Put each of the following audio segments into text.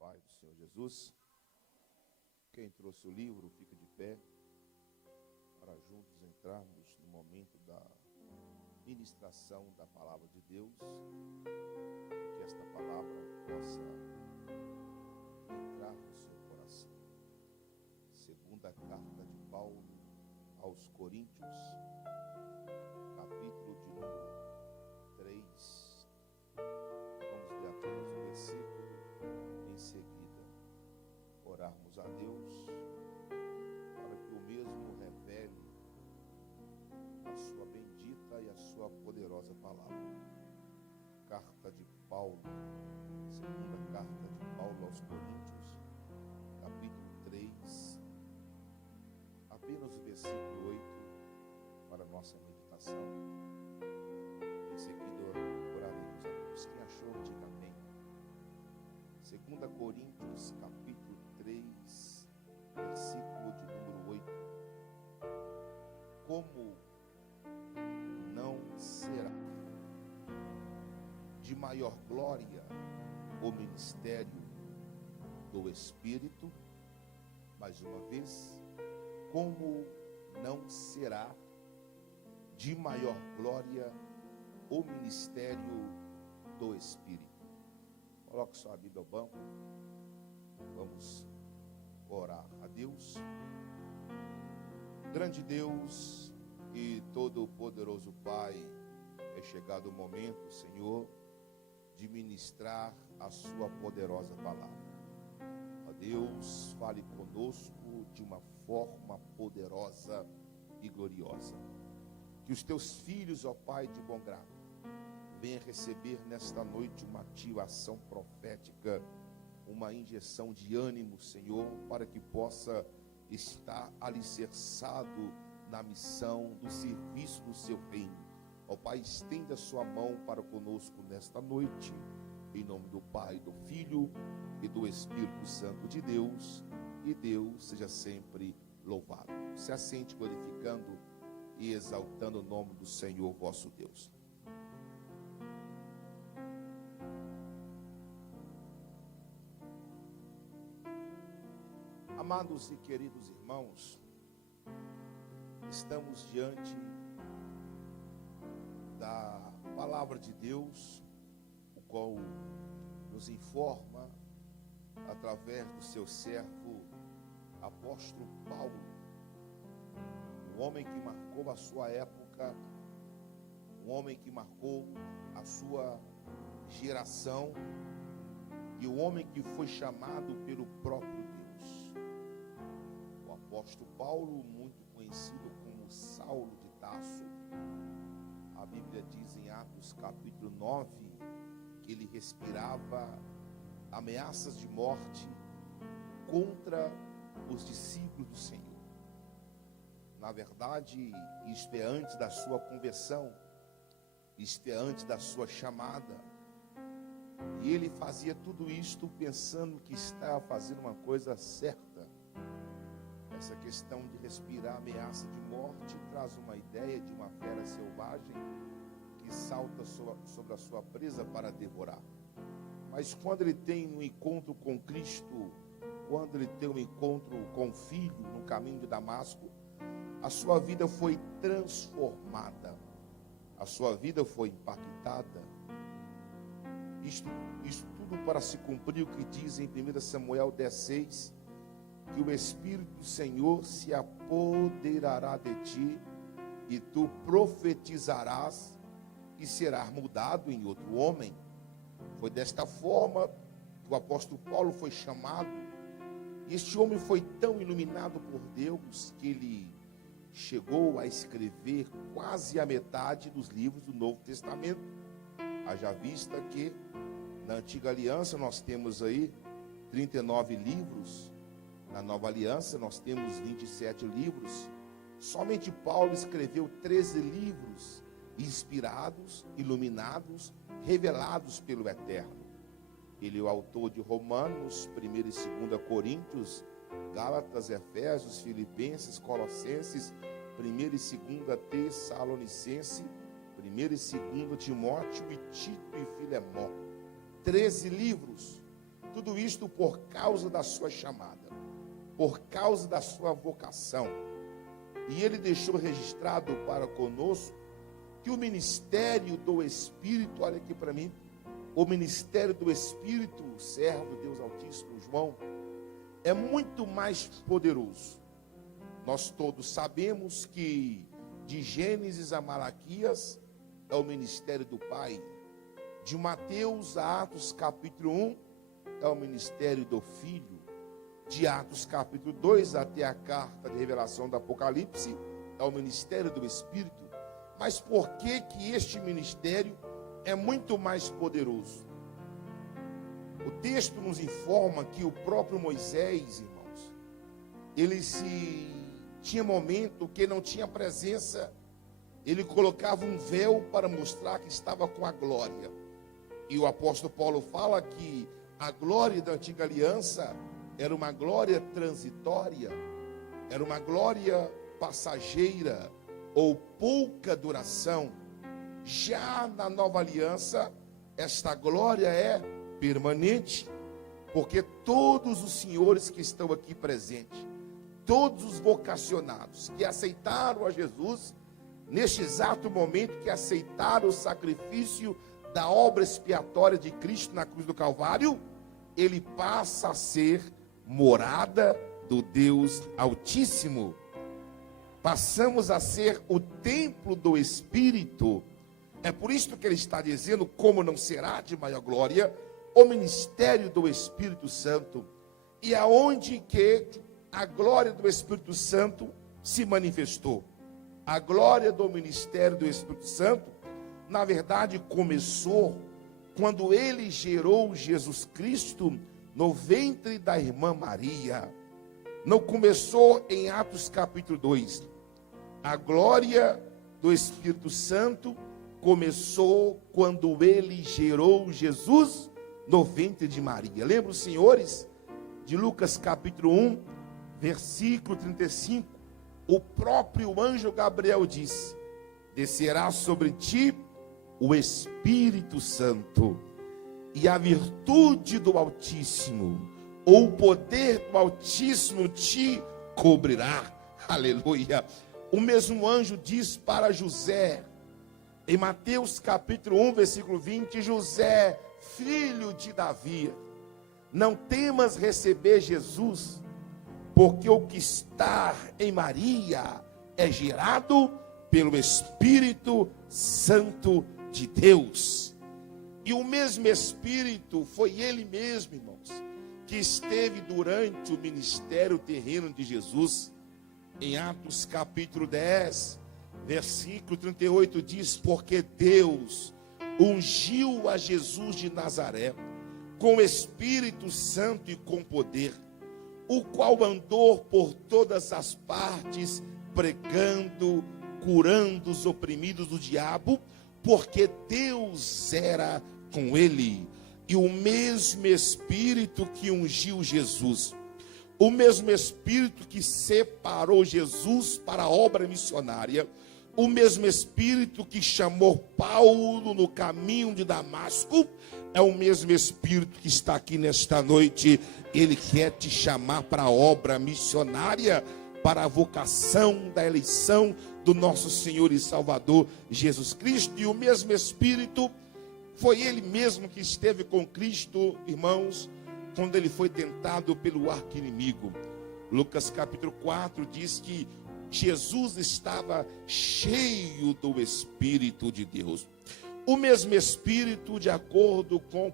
paz do Senhor Jesus. Quem trouxe o livro, fica de pé, para juntos entrarmos no momento da ministração da palavra de Deus, e que esta palavra possa entrar no seu coração. Segunda carta de Paulo aos Coríntios, capítulo de número 3. Vamos ler apenas o versículo, em seguida orarmos a Deus para que o mesmo revele a sua bendita e a sua poderosa palavra. Carta de Paulo, segunda carta de Paulo aos Coríntios, capítulo 3, apenas o versículo 8 para a nossa meditação. Em seguida oraremos a Deus. Quem achou, diga amém. Segunda Coríntios, capítulo 3, versículo de número 8. Como não será de maior glória o ministério do Espírito? Mais uma vez, como não será de maior glória o ministério do Espírito? Coloque sua Bíblia ao banco. Vamos orar a Deus. Grande Deus e todo-poderoso Pai, é chegado o momento, Senhor, de ministrar a sua poderosa palavra. Ó Deus, fale conosco de uma forma poderosa e gloriosa. Que os teus filhos, ó Pai de bom grado, venha receber nesta noite uma ativação profética, uma injeção de ânimo, Senhor, para que possa estar alicerçado na missão do serviço do seu reino. Ó Pai, estenda a sua mão para conosco nesta noite, em nome do Pai, do Filho e do Espírito Santo de Deus, e Deus seja sempre louvado. Se assente glorificando e exaltando o nome do Senhor vosso Deus. Amados e queridos irmãos, estamos diante da palavra de Deus, o qual nos informa através do seu servo apóstolo Paulo, um homem que marcou a sua época, um homem que marcou a sua geração, e um homem que foi chamado pelo próprio Deus. O apóstolo Paulo, muito conhecido como Saulo de Tarso, a Bíblia diz em Atos capítulo 9, que ele respirava ameaças de morte contra os discípulos do Senhor. Na verdade, isto é antes da sua conversão, isto é antes da sua chamada. E ele fazia tudo isto pensando que estava fazendo uma coisa certa. Essa questão de respirar ameaça de morte traz uma ideia de uma fera selvagem que salta sobre a sua presa para devorar. Mas quando ele tem um encontro com Cristo, quando ele tem um encontro com o Filho no caminho de Damasco, a sua vida foi transformada, a sua vida foi impactada. Isto tudo para se cumprir o que diz em 1 Samuel 10:6, que o Espírito do Senhor se apoderará de ti, e tu profetizarás, e serás mudado em outro homem. Foi desta forma que o apóstolo Paulo foi chamado, e este homem foi tão iluminado por Deus, que ele chegou a escrever quase a metade dos livros do Novo Testamento. Haja vista que na Antiga Aliança nós temos aí 39 livros, na Nova Aliança nós temos 27 livros. Somente Paulo escreveu 13 livros inspirados, iluminados, revelados pelo Eterno. Ele é o autor de Romanos, 1 e 2 Coríntios, Gálatas, Efésios, Filipenses, Colossenses, 1 e 2 Tessalonicenses, 1 e 2 Timóteo, e Tito e Filemão. 13 livros. Tudo isto por causa da sua chamada, por causa da sua vocação. E ele deixou registrado para conosco que o ministério do Espírito, olha aqui para mim, o ministério do Espírito, o servo de Deus Altíssimo, João, é muito mais poderoso. Nós todos sabemos que de Gênesis a Malaquias é o ministério do Pai. De Mateus a Atos capítulo 1 é o ministério do Filho. De Atos capítulo 2 até a carta de revelação do Apocalipse é o ministério do Espírito. Mas por que que este ministério é muito mais poderoso? O texto nos informa que o próprio Moisés, irmãos, tinha momento que não tinha presença, ele colocava um véu para mostrar que estava com a glória. E o apóstolo Paulo fala que a glória da antiga aliança era uma glória transitória, era uma glória passageira ou pouca duração. Já na nova aliança, esta glória é permanente, porque todos os senhores que estão aqui presentes, todos os vocacionados que aceitaram a Jesus, neste exato momento que aceitaram o sacrifício da obra expiatória de Cristo na cruz do Calvário, ele passa a ser morada do Deus Altíssimo. Passamos a ser o templo do Espírito. É por isso que ele está dizendo, como não será de maior glória o ministério do Espírito Santo. E aonde que a glória do Espírito Santo se manifestou? A glória do ministério do Espírito Santo, na verdade, começou quando ele gerou Jesus Cristo no ventre da irmã Maria. Não começou em Atos capítulo 2. A glória do Espírito Santo começou quando ele gerou Jesus no ventre de Maria. Lembra, senhores, de Lucas capítulo 1, versículo 35? O próprio anjo Gabriel disse: descerá sobre ti o Espírito Santo, e a virtude do Altíssimo, ou o poder do Altíssimo te cobrirá. Aleluia. O mesmo anjo diz para José, em Mateus capítulo 1, versículo 20, José, filho de Davi, não temas receber Jesus, porque o que está em Maria é gerado pelo Espírito Santo de Deus. E o mesmo Espírito foi ele mesmo, irmãos, que esteve durante o ministério terreno de Jesus. Em Atos capítulo 10, versículo 38 diz: porque Deus ungiu a Jesus de Nazaré com o Espírito Santo e com poder, o qual andou por todas as partes pregando, curando os oprimidos do diabo, porque Deus era com ele. E o mesmo Espírito que ungiu Jesus, o mesmo Espírito que separou Jesus para a obra missionária, o mesmo Espírito que chamou Paulo no caminho de Damasco, é o mesmo Espírito que está aqui nesta noite. Ele quer te chamar para a obra missionária, para a vocação da eleição do nosso Senhor e Salvador Jesus Cristo. E o mesmo Espírito foi ele mesmo que esteve com Cristo, irmãos, quando ele foi tentado pelo arqui-inimigo. Lucas capítulo 4 diz que Jesus estava cheio do Espírito de Deus. O mesmo Espírito, de acordo com 1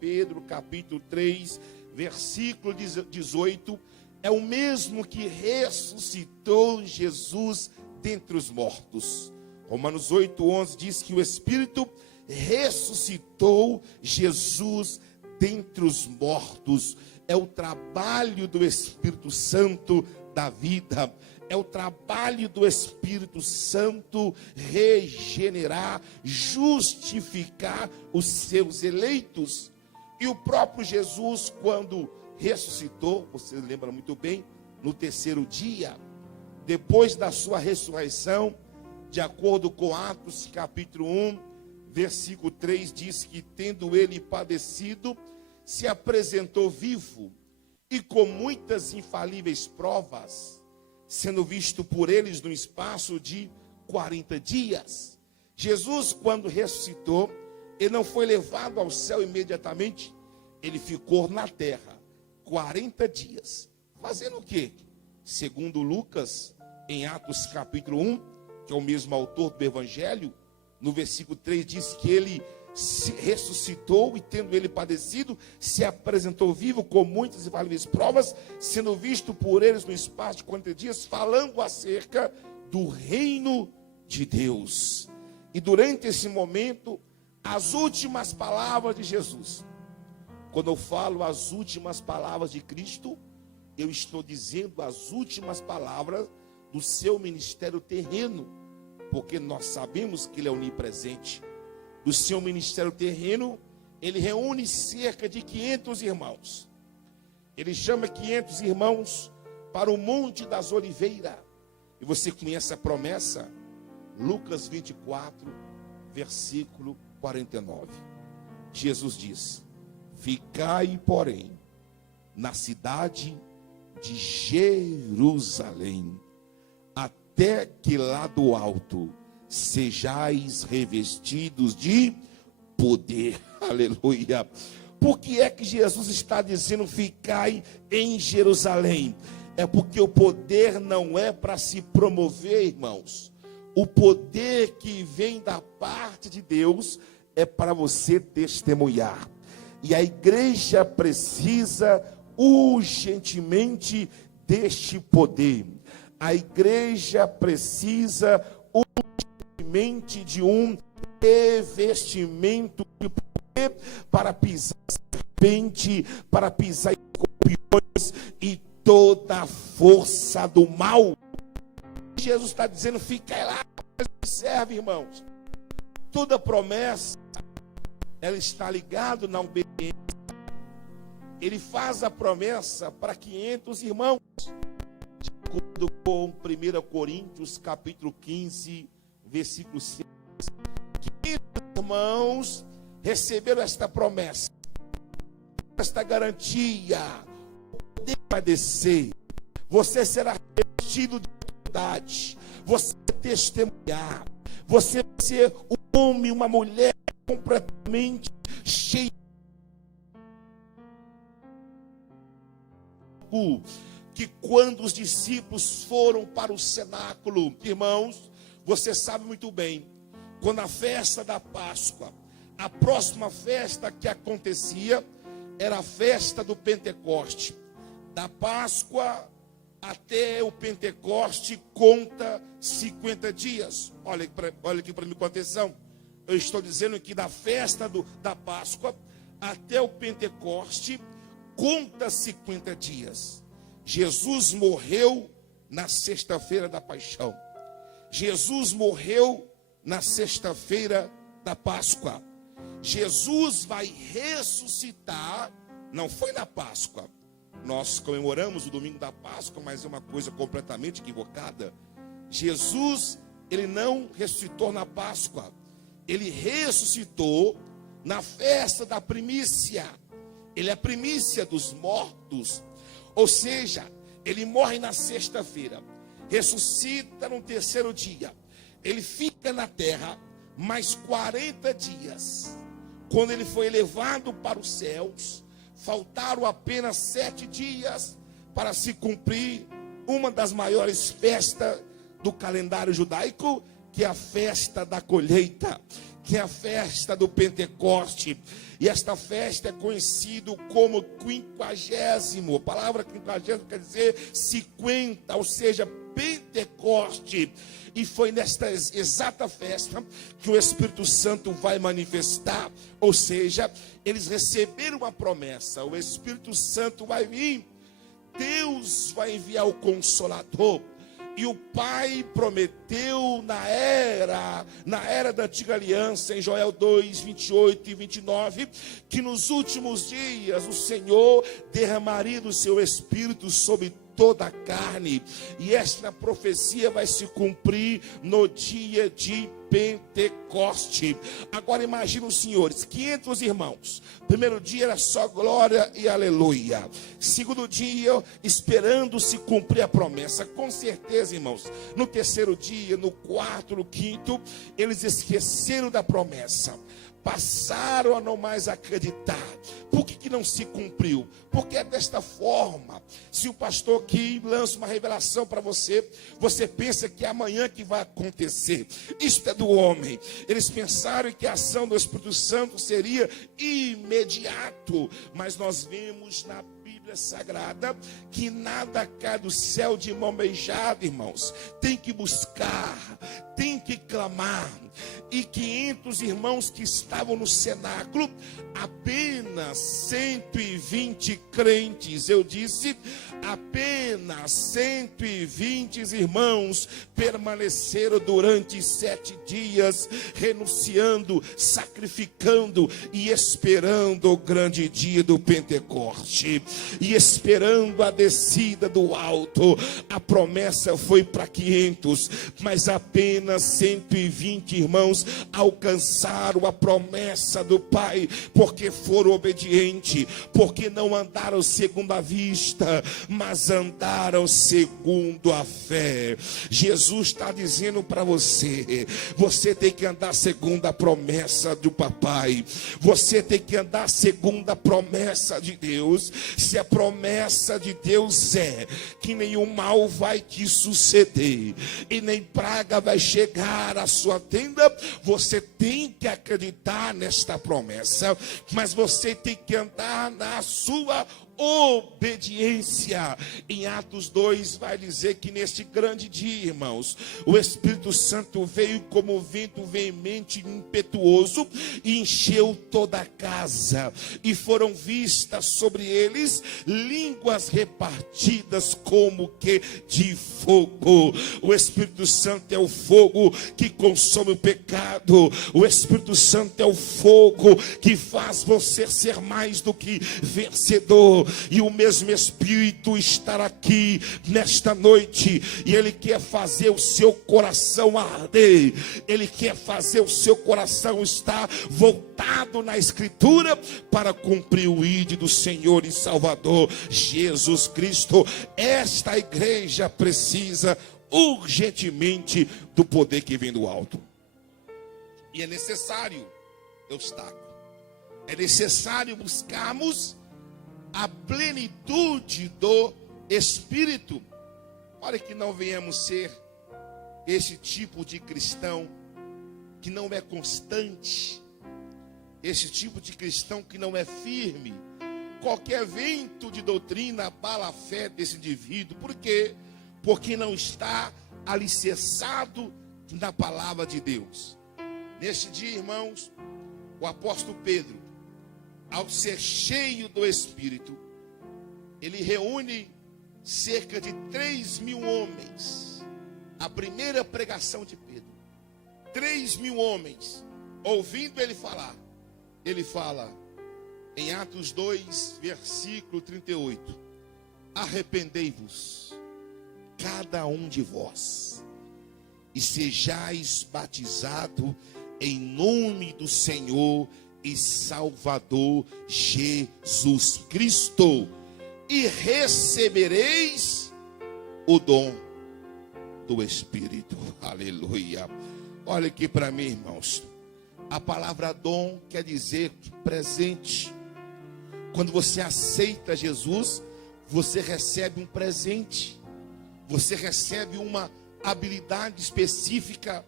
Pedro capítulo 3, versículo 18, é o mesmo que ressuscitou Jesus dentre os mortos. Romanos 8:11 diz que o Espírito ressuscitou Jesus dentre os mortos. É o trabalho do Espírito Santo da vida. É o trabalho do Espírito Santo regenerar, justificar os seus eleitos. E o próprio Jesus, quando ressuscitou, você lembra muito bem, no terceiro dia, depois da sua ressurreição, de acordo com Atos capítulo 1, versículo 3, diz que tendo ele padecido, se apresentou vivo e com muitas infalíveis provas, sendo visto por eles no espaço de 40 dias. Jesus, quando ressuscitou, ele não foi levado ao céu imediatamente, ele ficou na terra 40 dias. Fazendo o quê? Segundo Lucas, em Atos capítulo 1, que é o mesmo autor do Evangelho, no versículo 3 diz que ele se ressuscitou e, tendo ele padecido, se apresentou vivo com muitas infalíveis provas, sendo visto por eles no espaço de 40 dias, falando acerca do reino de Deus. E durante esse momento, as últimas palavras de Jesus. Quando eu falo as últimas palavras de Cristo, eu estou dizendo as últimas palavras do seu ministério terreno, porque nós sabemos que ele é onipresente. Do seu ministério terreno, ele reúne cerca de 500 irmãos. Ele chama 500 irmãos para o Monte das Oliveiras. E você conhece a promessa? Lucas 24, versículo 49. Jesus diz: ficai, porém, na cidade de Jerusalém, até que lá do alto sejais revestidos de poder. Aleluia. Por que é que Jesus está dizendo ficai em Jerusalém? É porque o poder não é para se promover, irmãos. O poder que vem da parte de Deus é para você testemunhar. E a igreja precisa urgentemente deste poder. A igreja precisa urgentemente de um revestimento de poder para pisar serpente, para pisar escorpiões e toda a força do mal. Jesus está dizendo: fica lá, observe, irmãos. Toda promessa, ela está ligada na obediência. Ele faz a promessa para 500 irmãos. De acordo com 1 Coríntios, capítulo 15, versículo 6. 500 irmãos receberam esta promessa, esta garantia. O poder vai descer. Você será revestido de autoridade. Você vai testemunhar. Você vai ser um homem, uma mulher completamente cheia. Que quando os discípulos foram para o cenáculo, irmãos, você sabe muito bem, quando a festa da Páscoa, a próxima festa que acontecia era a festa do Pentecoste. Da Páscoa até o Pentecoste conta 50 dias. Olha aqui para mim com atenção. Eu estou dizendo que da festa da Páscoa até o Pentecoste conta 50 dias. Jesus morreu na sexta-feira da paixão. Jesus morreu na sexta-feira da Páscoa. Jesus vai ressuscitar, não foi na Páscoa. Nós comemoramos o domingo da Páscoa, mas é uma coisa completamente equivocada. Jesus, ele não ressuscitou na Páscoa. Ele ressuscitou na festa da primícia. Ele é a primícia dos mortos. Ou seja, ele morre na sexta-feira, ressuscita no terceiro dia. Ele fica na terra mais 40 dias. Quando ele foi elevado para os céus, faltaram apenas 7 dias para se cumprir uma das maiores festas do calendário judaico, que é a festa da colheita, que é a festa do Pentecoste. E esta festa é conhecida como 50º. A palavra 50º quer dizer 50, ou seja, Pentecoste. E foi nesta exata festa que o Espírito Santo vai manifestar. Ou seja, eles receberam uma promessa: o Espírito Santo vai vir, Deus vai enviar o Consolador. E o Pai prometeu na era da antiga aliança, em Joel 2, 28 e 29, que nos últimos dias o Senhor derramaria do seu Espírito sobre toda a carne. E esta profecia vai se cumprir no dia de Pentecoste. Agora imagina os senhores, 500 irmãos. Primeiro dia era só glória e aleluia. Segundo dia, esperando se cumprir a promessa. Com certeza, irmãos, no terceiro dia, no quarto, no quinto, eles esqueceram da promessa. Passaram a não mais acreditar. Por que não se cumpriu? Porque é desta forma. Se o pastor aqui lança uma revelação para você, você pensa que é amanhã que vai acontecer. Isto é do homem. Eles pensaram que a ação do Espírito Santo seria imediato. Mas nós vemos na Bíblia Sagrada que nada cai do céu de mão beijada, irmãos. Tem que buscar, tem que clamar. E 500 irmãos que estavam no cenáculo, apenas 120 crentes, eu disse, apenas 120 irmãos permaneceram durante 7 dias, renunciando, sacrificando e esperando o grande dia do Pentecoste, e esperando a descida do alto. A promessa foi para 500, mas apenas 120 irmãos alcançaram a promessa do Pai, porque foram obedientes, porque não andaram segundo a vista, mas andaram segundo a fé. Jesus está dizendo para você, você tem que andar segundo a promessa do papai, você tem que andar segundo a promessa de Deus. Se a promessa de Deus é que nenhum mal vai te suceder, e nem praga vai chegar à sua tenda, você tem que acreditar nesta promessa, mas você tem que andar na sua obediência. Em Atos 2 vai dizer que neste grande dia, irmãos, o Espírito Santo veio como vento veemente e impetuoso e encheu toda a casa, e foram vistas sobre eles línguas repartidas como que de fogo. O Espírito Santo é o fogo que consome o pecado. O Espírito Santo é o fogo que faz você ser mais do que vencedor. E o mesmo Espírito está aqui nesta noite, e Ele quer fazer o seu coração arder. Ele quer fazer o seu coração estar voltado na Escritura para cumprir o ID do Senhor e Salvador Jesus Cristo. Esta igreja precisa urgentemente do poder que vem do alto, e é necessário, Eustáquio, é necessário buscarmos a plenitude do Espírito. Olha, que não venhamos ser esse tipo de cristão que não é constante, esse tipo de cristão que não é firme. Qualquer vento de doutrina abala a fé desse indivíduo. Por quê? Porque não está alicerçado na palavra de Deus. Neste dia, irmãos, o apóstolo Pedro, ao ser cheio do Espírito, ele reúne cerca de 3.000 homens. A primeira pregação de Pedro, 3.000 homens ouvindo ele falar. Ele fala em Atos 2, versículo 38: arrependei-vos, cada um de vós, e sejais batizado em nome do Senhor e Salvador Jesus Cristo, e recebereis o dom do Espírito. Aleluia. Olha aqui para mim, irmãos. A palavra dom quer dizer presente. Quando você aceita Jesus, você recebe um presente. Você recebe uma habilidade específica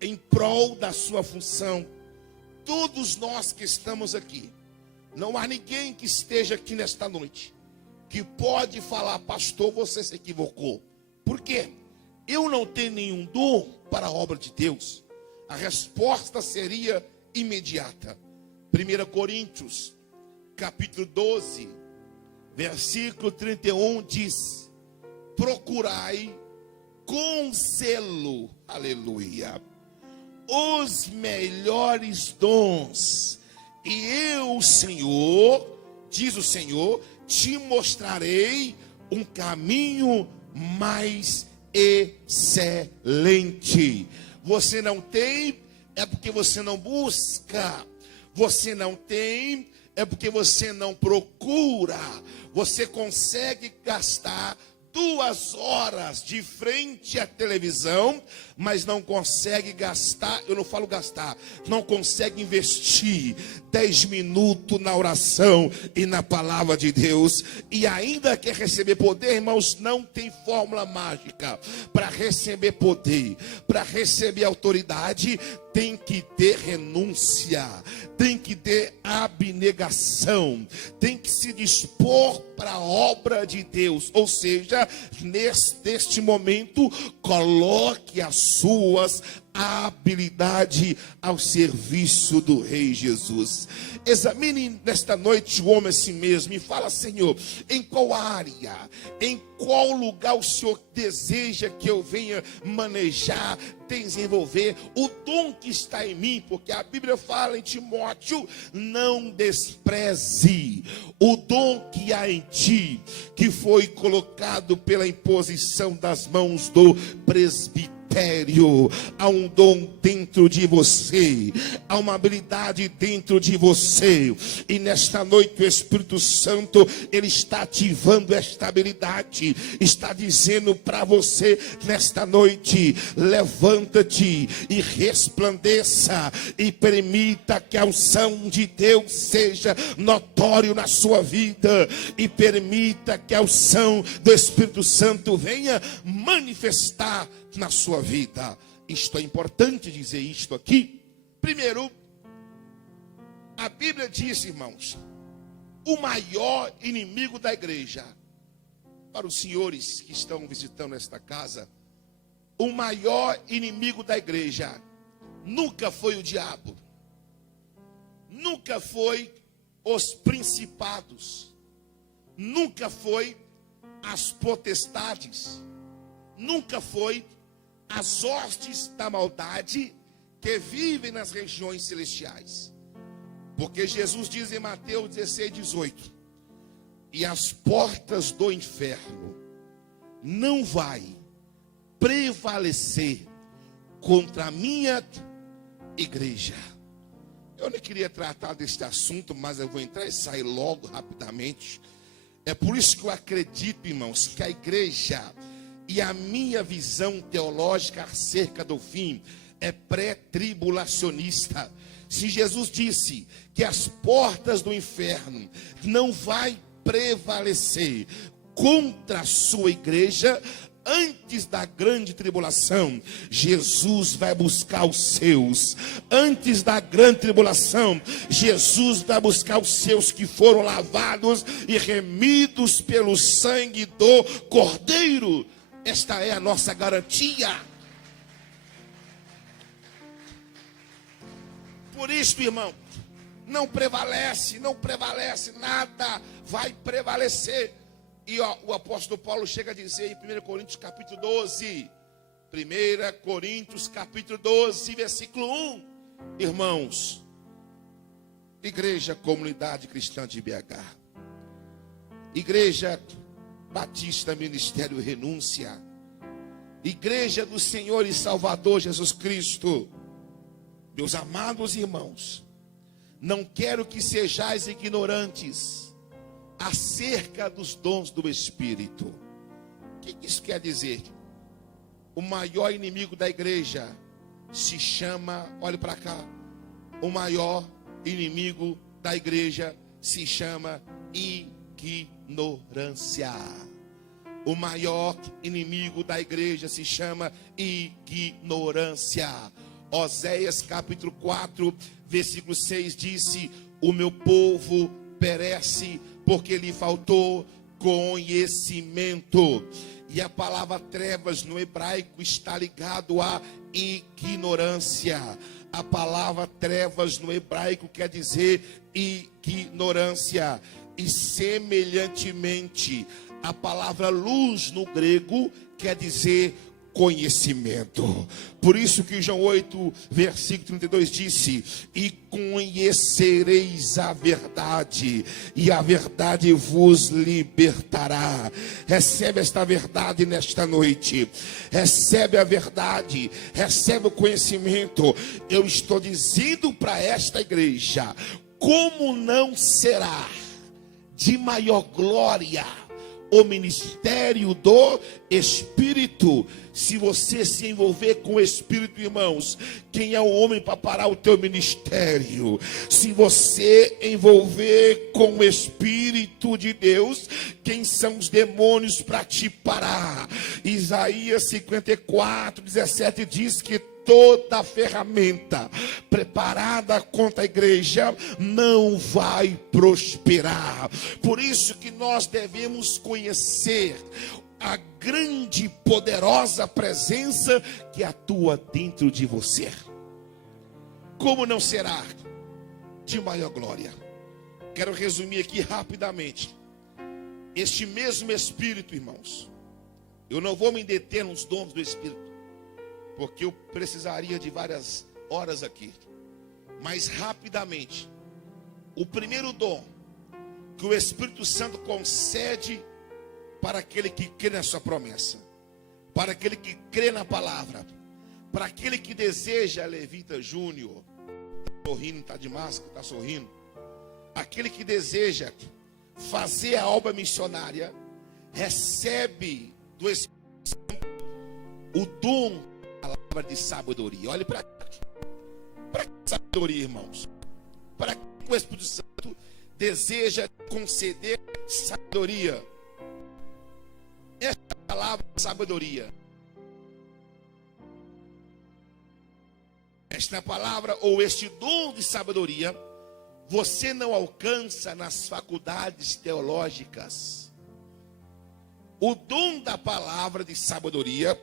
em prol da sua função. Todos nós que estamos aqui, não há ninguém que esteja aqui nesta noite que pode falar: pastor, você se equivocou. Por quê? Eu não tenho nenhum dom para a obra de Deus. A resposta seria imediata. 1 Coríntios, capítulo 12, versículo 31 diz: procurai com zelo, aleluia, os melhores dons, e eu, Senhor, diz o Senhor, te mostrarei um caminho mais excelente. Você não tem, é porque você não busca. Você não tem, é porque você não procura. Você consegue gastar 2 horas de frente à televisão, mas não consegue gastar, eu não falo gastar, não consegue investir 10 minutos na oração e na palavra de Deus, e ainda quer receber poder. Irmãos, não tem fórmula mágica para receber poder, para receber autoridade. Tem que ter renúncia, tem que ter abnegação, tem que se dispor para a obra de Deus. Ou seja, neste momento, coloque as suas habilidade ao serviço do Rei Jesus. Examine nesta noite o homem a si mesmo e fala: Senhor, em qual área, em qual lugar o Senhor deseja que eu venha manejar, desenvolver o dom que está em mim? Porque a Bíblia fala em Timóteo: não despreze o dom que há em ti, que foi colocado pela imposição das mãos do presbítero. Há um dom dentro de você, há uma habilidade dentro de você, e nesta noite o Espírito Santo, ele está ativando esta habilidade, está dizendo para você nesta noite: levanta-te e resplandeça, e permita que a unção de Deus seja notório na sua vida, e permita que a unção do Espírito Santo venha manifestar na sua vida. Isto é importante dizer isto aqui. Primeiro, a Bíblia diz, irmãos, o maior inimigo da igreja, para os senhores que estão visitando esta casa, o maior inimigo da igreja nunca foi o diabo, nunca foi os principados, nunca foi as potestades, nunca foi as hostes da maldade que vivem nas regiões celestiais. Porque Jesus diz em Mateus 16:18: e as portas do inferno não vai prevalecer contra a minha igreja. Eu não queria tratar deste assunto, mas eu vou entrar e sair logo rapidamente. É por isso que eu acredito, irmãos, que a igreja, e a minha visão teológica acerca do fim, é pré-tribulacionista. Se Jesus disse que as portas do inferno não vai prevalecer contra a sua igreja, antes da grande tribulação, Jesus vai buscar os seus. Antes da grande tribulação, Jesus vai buscar os seus que foram lavados e remidos pelo sangue do Cordeiro. Esta é a nossa garantia. Por isso, irmão, não prevalece, nada vai prevalecer. E o apóstolo Paulo chega a dizer em 1 Coríntios capítulo 12, 1 Coríntios capítulo 12, versículo 1, irmãos, Igreja Comunidade Cristã de BH, Igreja Batista Ministério Renúncia, Igreja do Senhor e Salvador Jesus Cristo, meus amados irmãos, não quero que sejais ignorantes acerca dos dons do Espírito. O que isso quer dizer? O maior inimigo da igreja se chama, olhe para cá, o maior inimigo da igreja se chama ignorância. O maior inimigo da igreja se chama ignorância. Oséias capítulo 4, versículo 6 disse: o meu povo perece porque lhe faltou conhecimento. E a palavra trevas no hebraico está ligado a ignorância. A palavra trevas no hebraico quer dizer ignorância. E semelhantemente, a palavra luz no grego quer dizer conhecimento. Por isso que João 8, versículo 32 disse: e conhecereis a verdade, e a verdade vos libertará. Recebe esta verdade nesta noite. Recebe a verdade, recebe o conhecimento. Eu estou dizendo para esta igreja: como não será de maior glória o ministério do Espírito, se você se envolver com o Espírito, irmãos? Quem é o homem para parar o teu ministério? Se você envolver com o Espírito de Deus, quem são os demônios para te parar? Isaías 54, 17 diz que toda ferramenta preparada contra a igreja não vai prosperar. Por isso que nós devemos conhecer a grande e poderosa presença que atua dentro de você. Como não será de maior glória? Quero resumir aqui rapidamente. Este mesmo Espírito, irmãos, eu não vou me deter nos dons do Espírito, porque eu precisaria de várias horas aqui. Mas rapidamente, o primeiro dom que o Espírito Santo concede para aquele que crê na sua promessa, para aquele que crê na palavra, para aquele que deseja, Levita Júnior, está sorrindo, está de máscara, está sorrindo, aquele que deseja fazer a obra missionária, recebe do Espírito Santo o dom da palavra de sabedoria. Olhe para que sabedoria, irmãos? Para que o Espírito Santo deseja conceder sabedoria? Esta palavra sabedoria, esta palavra ou este dom de sabedoria, você não alcança nas faculdades teológicas. O dom da palavra de sabedoria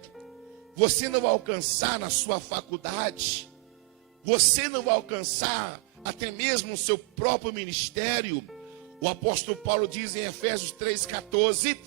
você não vai alcançar na sua faculdade, você não vai alcançar até mesmo no seu próprio ministério. O apóstolo Paulo diz em Efésios 3,14: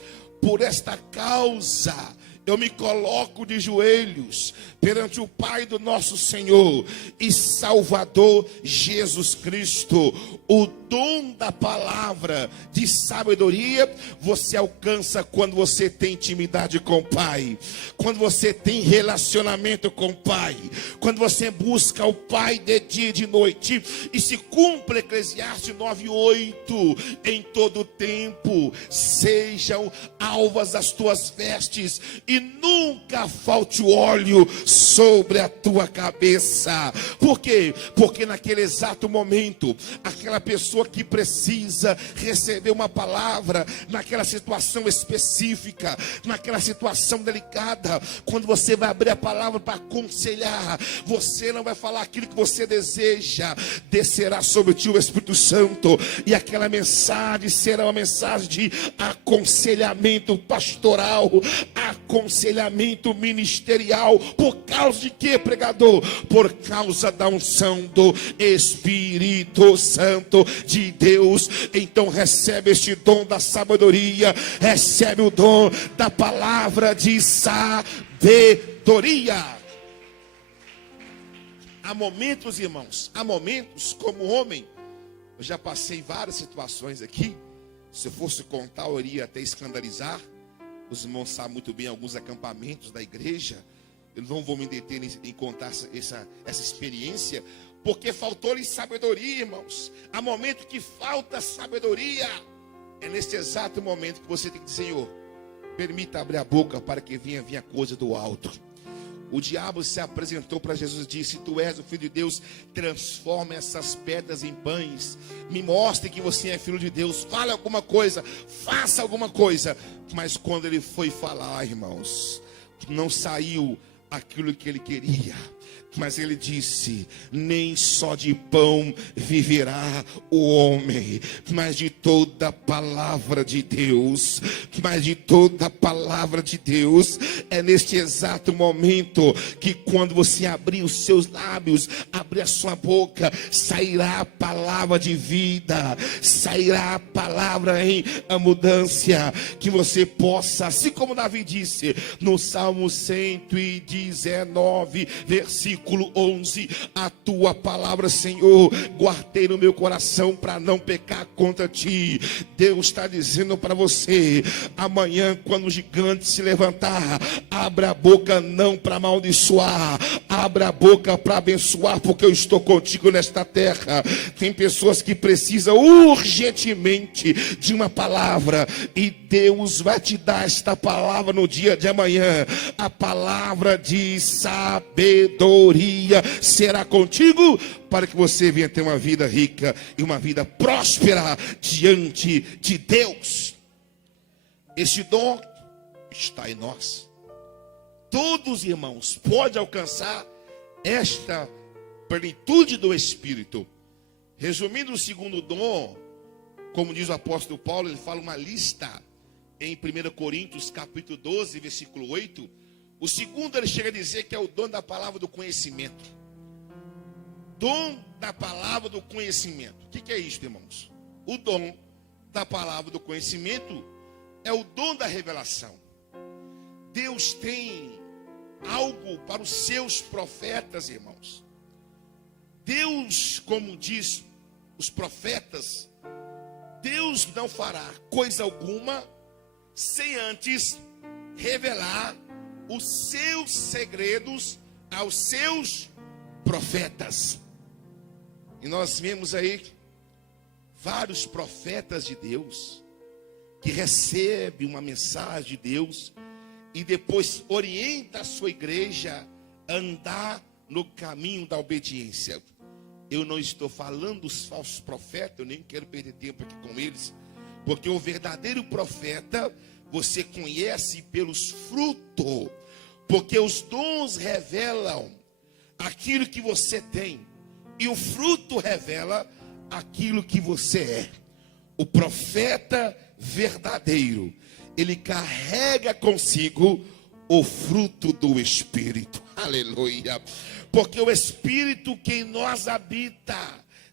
por esta causa eu me coloco de joelhos perante o Pai do nosso Senhor e Salvador Jesus Cristo. O dom da palavra de sabedoria você alcança quando você tem intimidade com o Pai, quando você tem relacionamento com o Pai, quando você busca o Pai de dia e de noite. E se cumpre Eclesiastes 9:8: em todo tempo sejam alvas as tuas vestes e nunca falte o óleo sobre a tua cabeça. Por quê? Porque naquele exato momento, aquela pessoa que precisa receber uma palavra, naquela situação específica, naquela situação delicada, quando você vai abrir a palavra para aconselhar, você não vai falar aquilo que você deseja, descerá sobre ti o Espírito Santo, e aquela mensagem será uma mensagem de aconselhamento pastoral, aconselhamento ministerial. Por causa de quê, pregador? Por causa da unção do Espírito Santo de Deus. Então recebe este dom da sabedoria, recebe o dom da palavra de sabedoria. Há momentos, irmãos, há momentos, como homem, eu já passei várias situações aqui. Se eu fosse contar, eu iria até escandalizar. Os irmãos sabem muito bem alguns acampamentos da igreja. Eu não vou me deter em contar essa experiência, porque faltou-lhe sabedoria, irmãos. Há momento que falta sabedoria. É nesse exato momento que você tem que dizer: Senhor, permita abrir a boca para que venha coisa do alto. O diabo se apresentou para Jesus e disse: tu és o Filho de Deus, transforma essas pedras em pães, me mostre que você é Filho de Deus, fale alguma coisa, faça alguma coisa. Mas quando ele foi falar, irmãos, não saiu aquilo que ele queria. Mas ele disse: nem só de pão viverá o homem, mas de toda palavra de Deus. Mas de toda palavra de Deus. É neste exato momento que, quando você abrir os seus lábios, abrir a sua boca, sairá a palavra de vida, sairá a palavra em abundância, que você possa, assim como Davi disse no Salmo 119, versículo 11: a tua palavra, Senhor, guardei no meu coração para não pecar contra ti. Deus está dizendo para você: amanhã, quando o gigante se levantar, abra a boca não para amaldiçoar, abra a boca para abençoar, porque eu estou contigo nesta terra. Tem pessoas que precisam urgentemente de uma palavra, e Deus vai te dar esta palavra no dia de amanhã. A palavra de sabedoria será contigo, para que você venha ter uma vida rica e uma vida próspera diante de Deus. Este dom está em nós. Todos, irmãos, podem alcançar esta plenitude do Espírito. Resumindo o segundo dom, como diz o apóstolo Paulo, ele fala uma lista em 1 Coríntios capítulo 12, versículo 8. O segundo, ele chega a dizer que é o dom da palavra do conhecimento. Dom da palavra do conhecimento. O que é isso, irmãos? O dom da palavra do conhecimento é o dom da revelação. Deus tem algo para os seus profetas, irmãos. Deus, como diz os profetas, Deus não fará coisa alguma sem antes revelar os seus segredos aos seus profetas. E nós vemos aí vários profetas de Deus que recebem uma mensagem de Deus e depois orienta a sua igreja a andar no caminho da obediência. Eu não estou falando dos falsos profetas, eu nem quero perder tempo aqui com eles, porque o verdadeiro profeta você conhece pelos frutos, porque os dons revelam aquilo que você tem, e o fruto revela aquilo que você é. O profeta verdadeiro, ele carrega consigo o fruto do Espírito. Aleluia. Porque o Espírito que em nós habita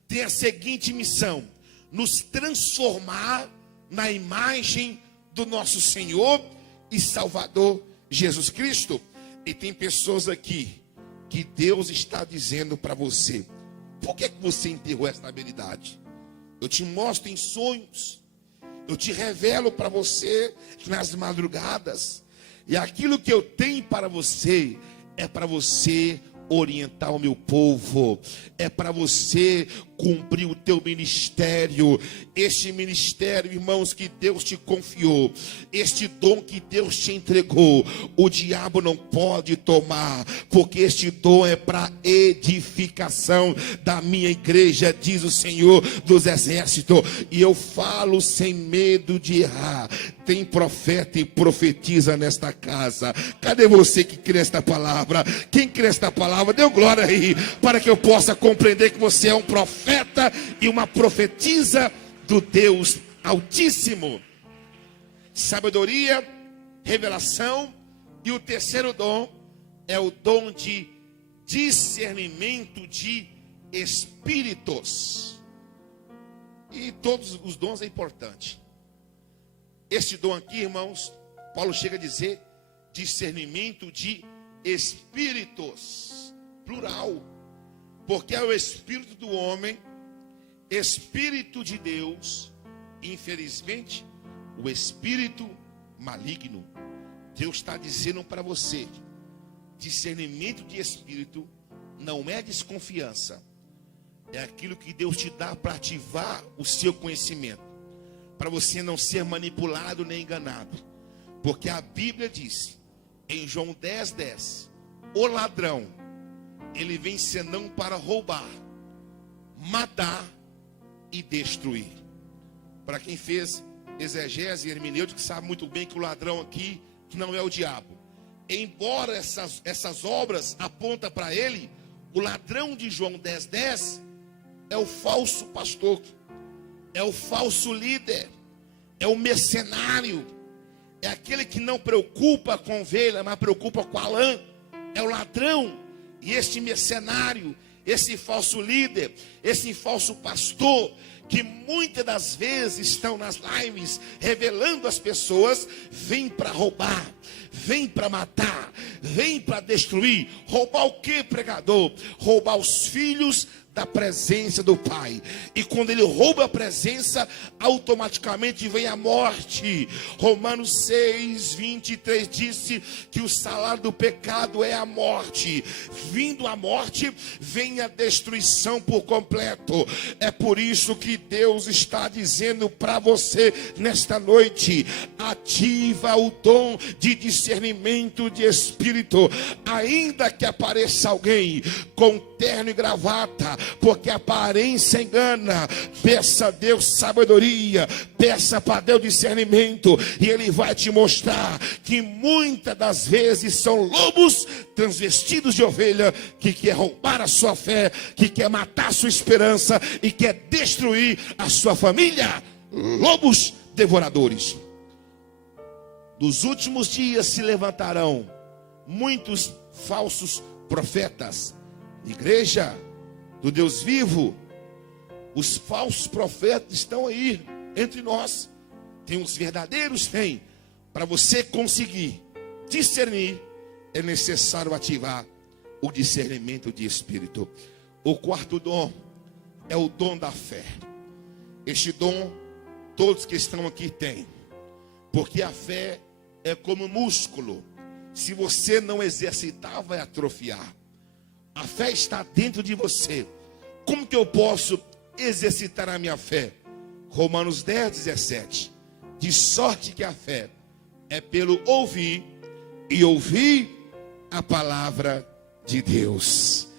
tem a seguinte missão: nos transformar na imagem do nosso Senhor e Salvador Jesus Cristo. E tem pessoas aqui que Deus está dizendo para você: por que você enterrou essa habilidade? Eu te mostro em sonhos, eu te revelo para você nas madrugadas, e aquilo que eu tenho para você é para você orientar o meu povo, é para você cumprir o teu ministério. Este ministério, irmãos, que Deus te confiou, este dom que Deus te entregou, o diabo não pode tomar, porque este dom é para edificação da minha igreja, diz o Senhor dos Exércitos. E eu falo sem medo de errar. Tem profeta e profetiza nesta casa. Cadê você que crê esta palavra? Quem crê esta palavra, dê glória aí, para que eu possa compreender que você é um profeta e uma profetisa do Deus Altíssimo. Sabedoria, revelação, e o terceiro dom é o dom de discernimento de espíritos. E todos os dons é importante. Este dom aqui, irmãos, Paulo chega a dizer discernimento de espíritos, plural, porque é o espírito do homem, espírito de Deus, infelizmente, o espírito maligno. Deus está dizendo para você: discernimento de espírito não é desconfiança, é aquilo que Deus te dá para ativar o seu conhecimento, para você não ser manipulado nem enganado. Porque a Bíblia diz em João 10:10, o ladrão, ele vem senão para roubar, matar e destruir. Para quem fez exegese e hermenêutica, sabe muito bem que o ladrão aqui não é o diabo. Embora essas obras apontam para ele, O ladrão de João 10:10 é o falso pastor, é o falso líder, é o mercenário, é aquele que não preocupa com a ovelha, mas preocupa com a lã. É o ladrão. E este mercenário, esse falso líder, esse falso pastor, que muitas das vezes estão nas lives revelando às pessoas, vem para roubar, vem para matar, vem para destruir. Roubar o que, pregador? Roubar os filhos da presença do Pai. E quando ele rouba a presença, automaticamente vem a morte. Romanos 6:23 disse que o salário do pecado é a morte. Vindo a morte, vem a destruição por completo. É por isso que Deus está dizendo para você nesta noite: ativa o dom de discernimento de espírito. Ainda que apareça alguém com terno e gravata, porque a aparência engana, peça a Deus sabedoria, peça para Deus discernimento, e Ele vai te mostrar que muitas das vezes são lobos transvestidos de ovelha, que quer roubar a sua fé, que quer matar a sua esperança e quer destruir a sua família. Lobos devoradores. Nos últimos dias se levantarão muitos falsos profetas. Igreja do Deus vivo, os falsos profetas estão aí entre nós. Tem os verdadeiros, tem. Para você conseguir discernir, é necessário ativar o discernimento de espírito. O quarto dom é o dom da fé. Este dom, todos que estão aqui têm, porque a fé é como músculo. Se você não exercitar, vai atrofiar. A fé está dentro de você. Como que eu posso exercitar a minha fé? Romanos 10:17. De sorte que a fé é pelo ouvir, e ouvir a palavra de Deus.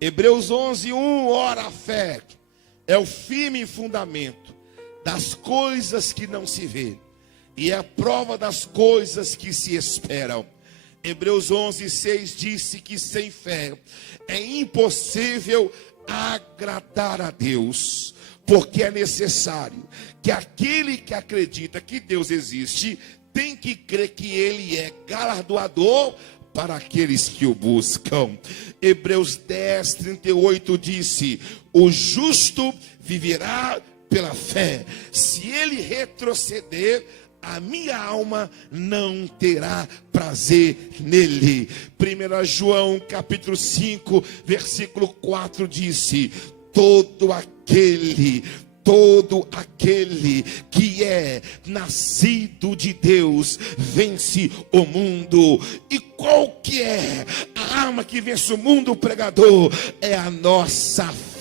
Hebreus 11:1. Ora, a fé é o firme fundamento das coisas que não se vê, e é a prova das coisas que se esperam. Hebreus 11:6 disse que sem fé é impossível agradar a Deus, porque é necessário que aquele que acredita que Deus existe tem que crer que Ele é galardoador para aqueles que o buscam. Hebreus 10:38 disse: o justo viverá pela fé. Se ele retroceder, a minha alma não terá prazer nele. 1 João capítulo 5, versículo 4 disse: todo aquele que é nascido de Deus vence o mundo. E qual que é a arma que vence o mundo, pregador? É a nossa fé.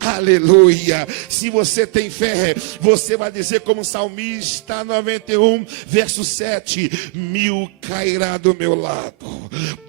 Aleluia. Se você tem fé, você vai dizer como o salmista 91, verso 7: 1000 cairá do meu lado,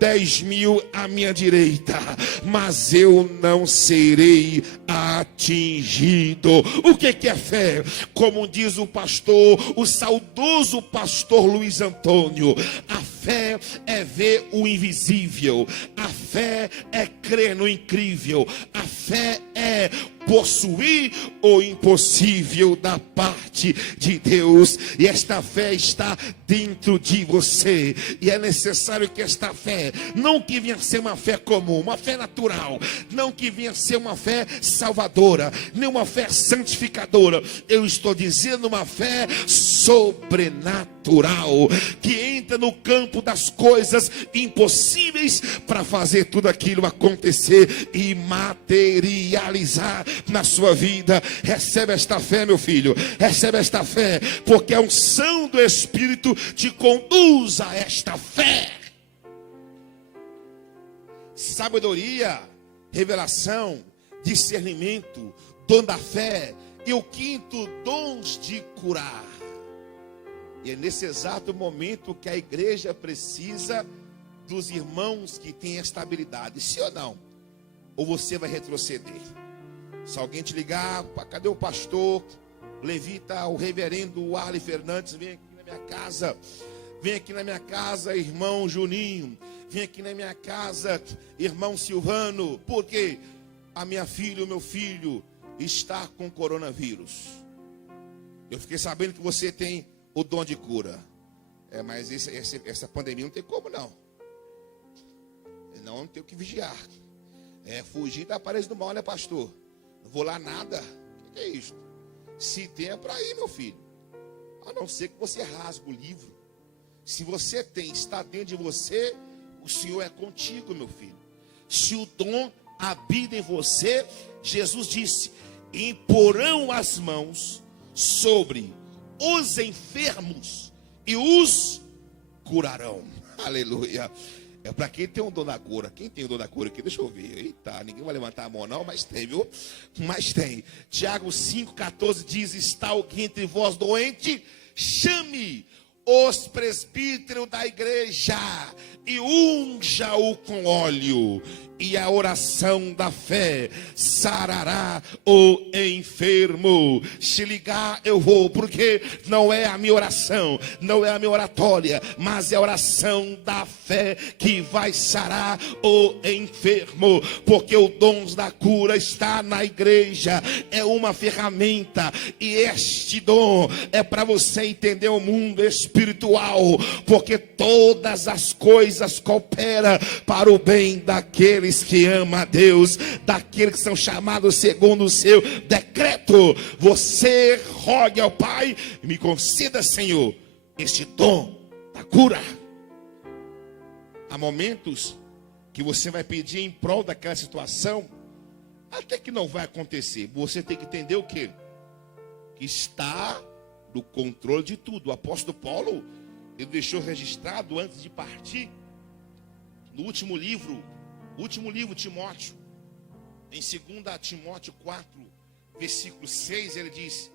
10.000 à minha direita, mas eu não serei atingido. O que é fé? Como diz o pastor, o saudoso pastor Luiz Antônio, a fé é ver o invisível, a fé é crer no incrível, a fé é possuir o impossível da parte de Deus. E esta fé está dentro de você, e é necessário que esta fé, não que venha ser uma fé comum, uma fé natural, não que venha ser uma fé salvadora, nem uma fé santificadora, eu estou dizendo uma fé sobrenatural, que entra no campo das coisas impossíveis para fazer tudo aquilo acontecer e materializar na sua vida. Recebe esta fé, meu filho, recebe esta fé, porque a unção do Espírito te conduz a esta fé. Sabedoria, revelação, discernimento, dom da fé. E o quinto, dons de curar. E é nesse exato momento que a igreja precisa dos irmãos que têm esta habilidade, sim ou não? Ou você vai retroceder? Se alguém te ligar, cadê o pastor levita, o reverendo Arley Fernandes, vem aqui na minha casa, irmão Juninho. vem aqui na minha casa, irmão Silvano, porque a minha filha, o meu filho está com coronavírus. Eu fiquei sabendo que você tem o dom de cura. Mas essa pandemia não tem como não. Não tem o que vigiar. Fugir da aparência do mal, né, pastor? Não vou lá nada. O que é isso? Se tem é para ir, meu filho. A não ser que você rasgue o livro. Se você tem, está dentro de você, o Senhor é contigo, meu filho. Se o dom habita em você, Jesus disse: imporão as mãos sobre os enfermos e os curarão. Aleluia. É para quem tem o dom da cura. Quem tem o dom da cura aqui? Deixa eu ver. Eita, ninguém vai levantar a mão não, mas tem, viu? Mas tem. Tiago 5,14 diz: está alguém entre vós doente? Chame os presbíteros da igreja e unja-o com óleo, e a oração da fé sarará o enfermo. Se ligar, eu vou, porque não é a minha oração, não é a minha oratória, mas é a oração da fé que vai sarar o enfermo, porque o dom da cura está na igreja, é uma ferramenta, e este dom é para você entender o mundo espiritual, porque todas as coisas cooperam para o bem daqueles que ama a Deus, daqueles que são chamados segundo o seu decreto. Você rogue ao Pai: me conceda, Senhor, este dom da cura. Há momentos que você vai pedir em prol daquela situação, até que não vai acontecer. Você tem que entender o quê? Que está no controle de tudo. O apóstolo Paulo, ele deixou registrado antes de partir, no último livro Timóteo, em 2 Timóteo 4, versículo 6, ele diz: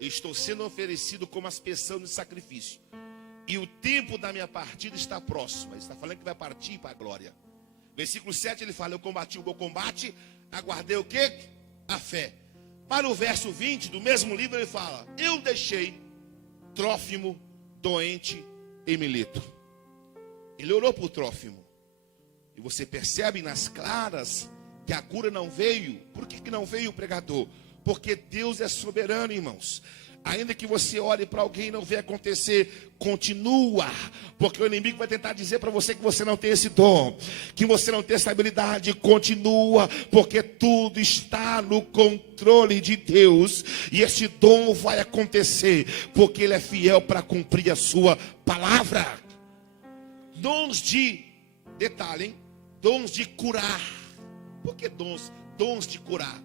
estou sendo oferecido como aspersão de sacrifício, e o tempo da minha partida está próximo. Ele está falando que vai partir para a glória. Versículo 7, ele fala: eu combati o bom combate, aguardei o quê? A fé. Para o verso 20 do mesmo livro, ele fala: eu deixei Trófimo doente em Mileto. Ele orou por Trófimo. E você percebe nas claras que a cura não veio. Por que não veio, pregador? Porque Deus é soberano, irmãos. Ainda que você ore para alguém e não vê acontecer, continua. Porque o inimigo vai tentar dizer para você que você não tem esse dom, que você não tem essa habilidade. Continua, porque tudo está no controle de Deus. E esse dom vai acontecer, porque Ele é fiel para cumprir a sua palavra. Dons de, detalhe, hein? Dons de curar. Por que dons de curar?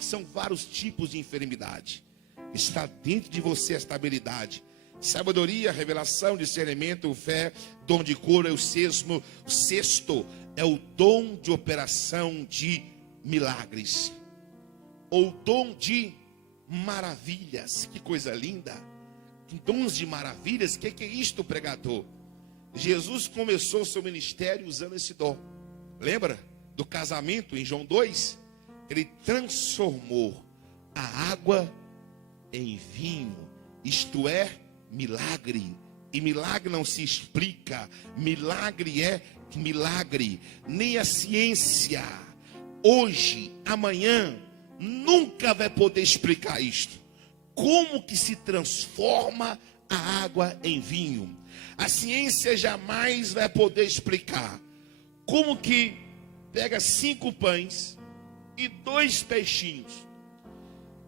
São vários tipos de enfermidade. Está dentro de você esta habilidade: sabedoria, revelação, discernimento, fé, dom de cura. O sexto é o dom de operação de milagres, ou dom de maravilhas. Que coisa linda! Dons de maravilhas. O que é isto, pregador? Jesus começou seu ministério usando esse dom. Lembra do casamento em João 2? Ele transformou a água em vinho. Isto é milagre. E milagre não se explica. Milagre é milagre. Nem a ciência, hoje, amanhã, nunca vai poder explicar isto. Como que se transforma a água em vinho? A ciência jamais vai poder explicar. Como que pega 5 pães e 2 peixinhos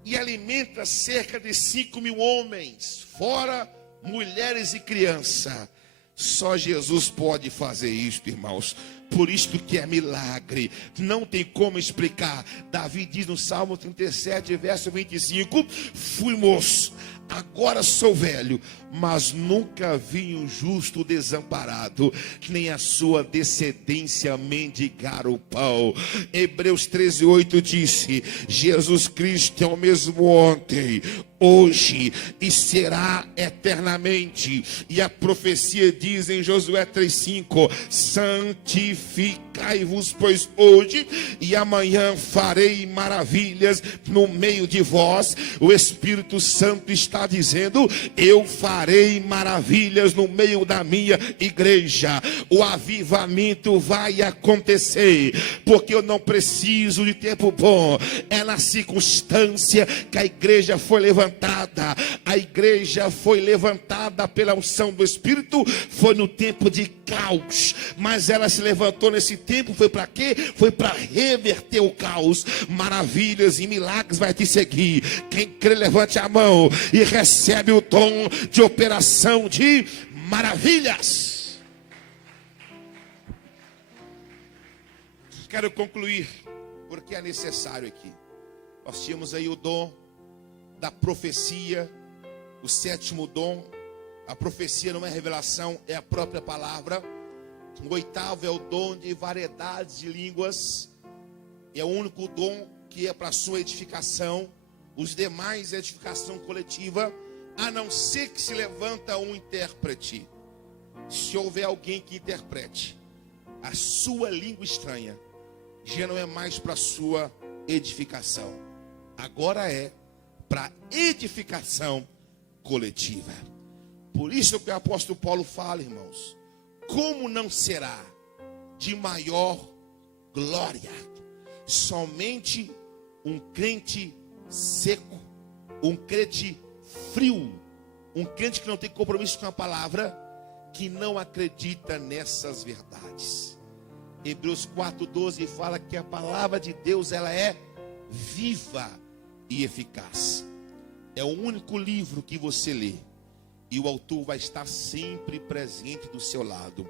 e alimenta cerca de 5.000 homens, fora mulheres e crianças? Só Jesus pode fazer isso, irmãos. Por isto que é milagre. Não tem como explicar. Davi diz no Salmo 37, verso 25: fui moço, agora sou velho, mas nunca vi um justo desamparado, nem a sua descendência mendigar o pão. Hebreus 13:8 disse: Jesus Cristo é o mesmo ontem, hoje e será eternamente. E a profecia diz em Josué 3:5: santificai-vos, pois hoje e amanhã farei maravilhas no meio de vós. O Espírito Santo está dizendo: eu farei maravilhas no meio da minha igreja. O avivamento vai acontecer, porque eu não preciso de tempo bom. É na circunstância que a igreja foi levantada. A igreja foi levantada pela unção do Espírito, foi no tempo de caos, mas ela se levantou nesse tempo, foi para quê? Foi para reverter o caos. Maravilhas e milagres vai te seguir. Quem crê, levante a mão e recebe o dom de operação de maravilhas. Quero concluir, porque é necessário aqui. Nós tínhamos aí o dom da profecia, o sétimo dom. A profecia não é revelação, é a própria palavra. O oitavo é o dom de variedades de línguas. É o único dom que é para a sua edificação. Os demais é edificação coletiva, a não ser que se levanta um intérprete. Se houver alguém que interprete a sua língua estranha, já não é mais para a sua edificação. Agora é para edificação coletiva. Por isso que o apóstolo Paulo fala, irmãos, como não será de maior glória somente um crente seco, um crente frio, um crente que não tem compromisso com a palavra, que não acredita nessas verdades. Hebreus 4:12 fala que a palavra de Deus, ela é viva e eficaz. É o único livro que você lê e o autor vai estar sempre presente do seu lado.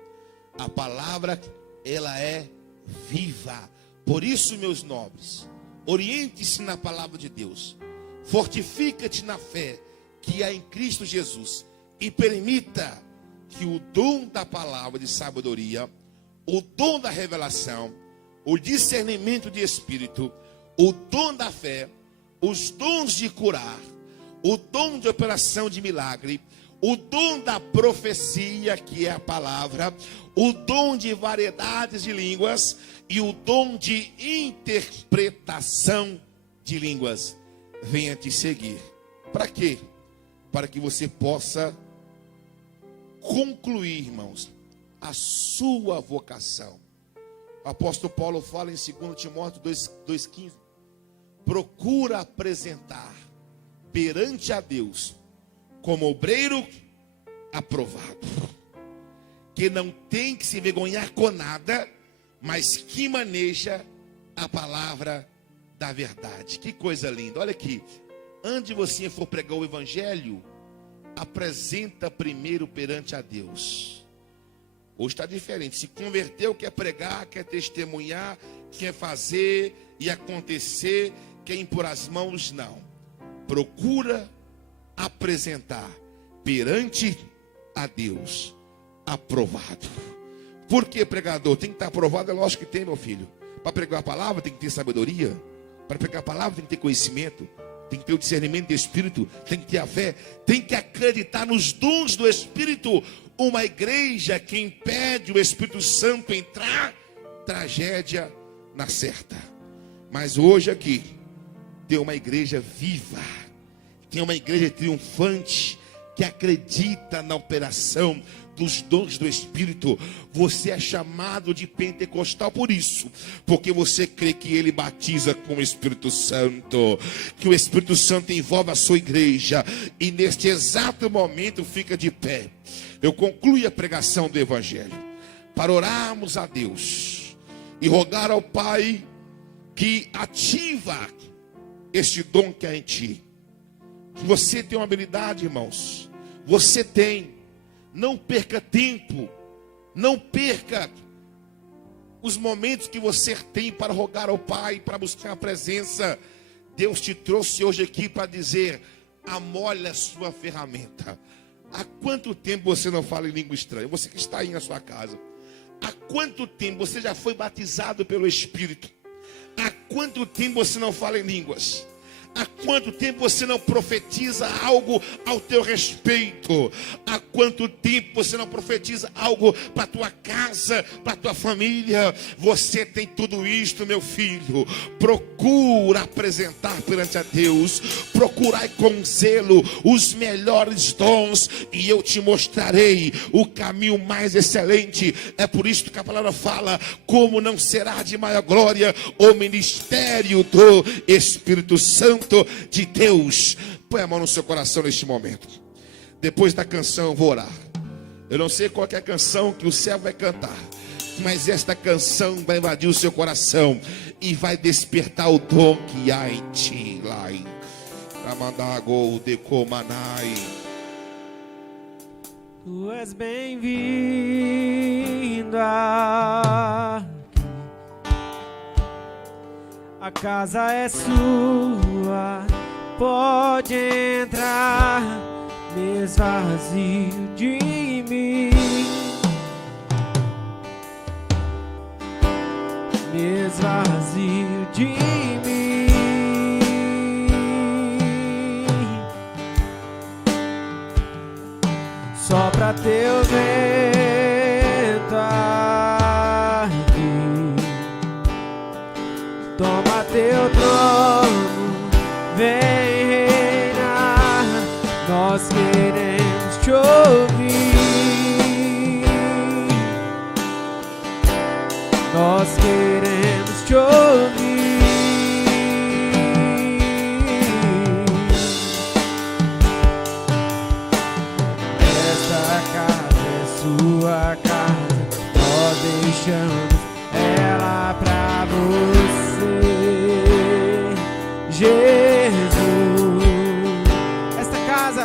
A palavra, ela é viva. Por isso, meus nobres, oriente-se na palavra de Deus, fortifica-te na fé que há em Cristo Jesus e permita que o dom da palavra de sabedoria, o dom da revelação, o discernimento de espírito, o dom da fé, os dons de curar, o dom de operação de milagre, o dom da profecia, que é a palavra, o dom de variedades de línguas e o dom de interpretação de línguas venha te seguir. Para quê? Para que você possa concluir, irmãos, a sua vocação. O apóstolo Paulo fala em 2 Timóteo 2,15: procura apresentar perante a Deus como obreiro aprovado, que não tem que se envergonhar com nada, mas que maneja a palavra da verdade. Que coisa linda. Olha aqui, antes de você for pregar o evangelho, apresenta primeiro perante a Deus. Hoje está diferente. Se converteu, quer pregar, quer testemunhar, quer fazer e acontecer, quer impor as mãos, não. Procura apresentar perante a Deus aprovado. Por que, pregador? Tem que estar aprovado? É lógico que tem, meu filho. Para pregar a palavra tem que ter sabedoria. Para pregar a palavra tem que ter conhecimento. Tem que ter o discernimento do Espírito. Tem que ter a fé. Tem que acreditar nos dons do Espírito. Uma igreja que impede o Espírito Santo entrar, tragédia na certa. Mas hoje aqui tem uma igreja viva, tem uma igreja triunfante, que acredita na operação dos dons do Espírito. Você é chamado de pentecostal por isso, porque você crê que ele batiza com o Espírito Santo, que o Espírito Santo envolve a sua igreja, e neste exato momento fica de pé. Eu concluo a pregação do evangelho para orarmos a Deus e rogar ao Pai que ativa este dom que há em ti. Você tem uma habilidade, irmãos. Você tem. Não perca tempo. Não perca os momentos que você tem para rogar ao Pai, para buscar a presença. Deus te trouxe hoje aqui para dizer: amolha a sua ferramenta. Há quanto tempo você não fala em língua estranha? Você que está aí na sua casa. Há quanto tempo você já foi batizado pelo Espírito? Há quanto tempo você não fala em línguas? Há quanto tempo você não profetiza algo ao teu respeito? Há quanto tempo você não profetiza algo para a tua casa, para a tua família? Você tem tudo isto, meu filho. Procura apresentar perante a Deus. Procurai com zelo os melhores dons, e eu te mostrarei o caminho mais excelente. É por isso que a palavra fala: como não será de maior glória o ministério do Espírito Santo de Deus. Põe a mão no seu coração neste momento. Depois da canção eu vou orar. Eu não sei qual é a canção que o céu vai cantar, mas esta canção vai invadir o seu coração e vai despertar o dom que há em ti. Lai Ramandago de Comanai. Tu és bem-vinda. A casa é sua, pode entrar, me esvazio de mim, me esvazio de mim, sopra teu vento aqui, toma teu trono, vem reinar, nós queremos te ouvir, nós queremos te ouvir. Esta casa é sua casa, nós deixamos ela pra você, Jesus. Esta casa